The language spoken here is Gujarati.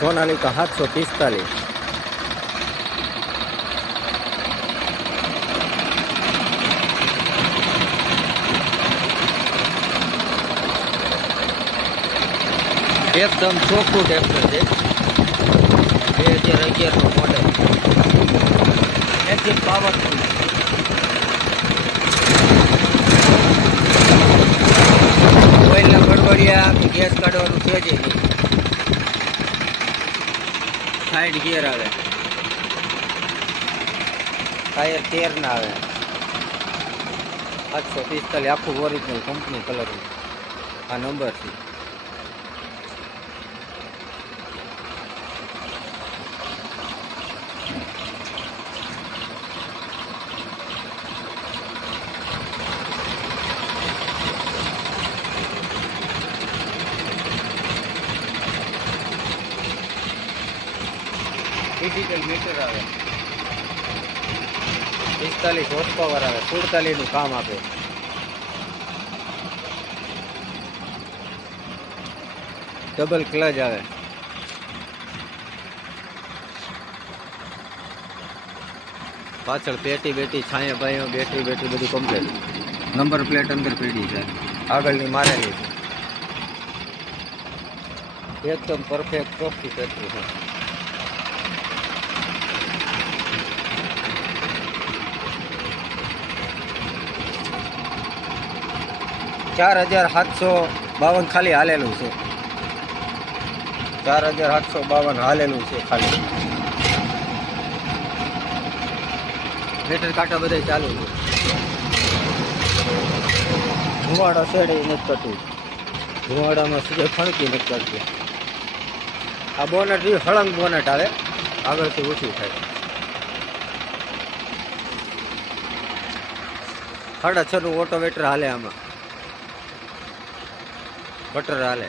સોનાલિકા 745. એકદમ ચોખ્ખું ટ્રેક્ટર છે. 2011નું મોડેલ. Engine powerful. ઓઇલના ગડબડિયા કે ગેસ કાઢવાનું છે જ નહીં. સાઈડ ગિયર આવે. ટાયર 13 ના આવે. 745 આખું ઓરિજિનલ કંપની કલરનું આ નંબર છે. ડિજિટલ મીટર આવે. 45 હોર્સ પાવર આવે. 47 નું કામ આપે. ડબલ ક્લચ આવે. પાછળ પેટી છાંયા ભાઈઓ બેટરી બધું કમ્પ્લીટ. નંબર પ્લેટ અંદર પડી છે. આગળની મારેલી છે. એકદમ પરફેક્ટ ચોખ્ખી પેટ્રોલ છે. $4,752 ખાલી હાલેલું છે. 4,752 હાલેલું છે ખાલી. મીટર કાંટા બધા ચાલુ છે. ધુવાડો શેડે નથી કરતું. ધુવાડામાં સીધે ફણકી નથી કરતી. આ બોનેટ હળંગ બોનેટ આવે. આગળથી ઓછું થાય. 6.5 નું ઓટોવેટર હાલે. આમાં બટર હાલે.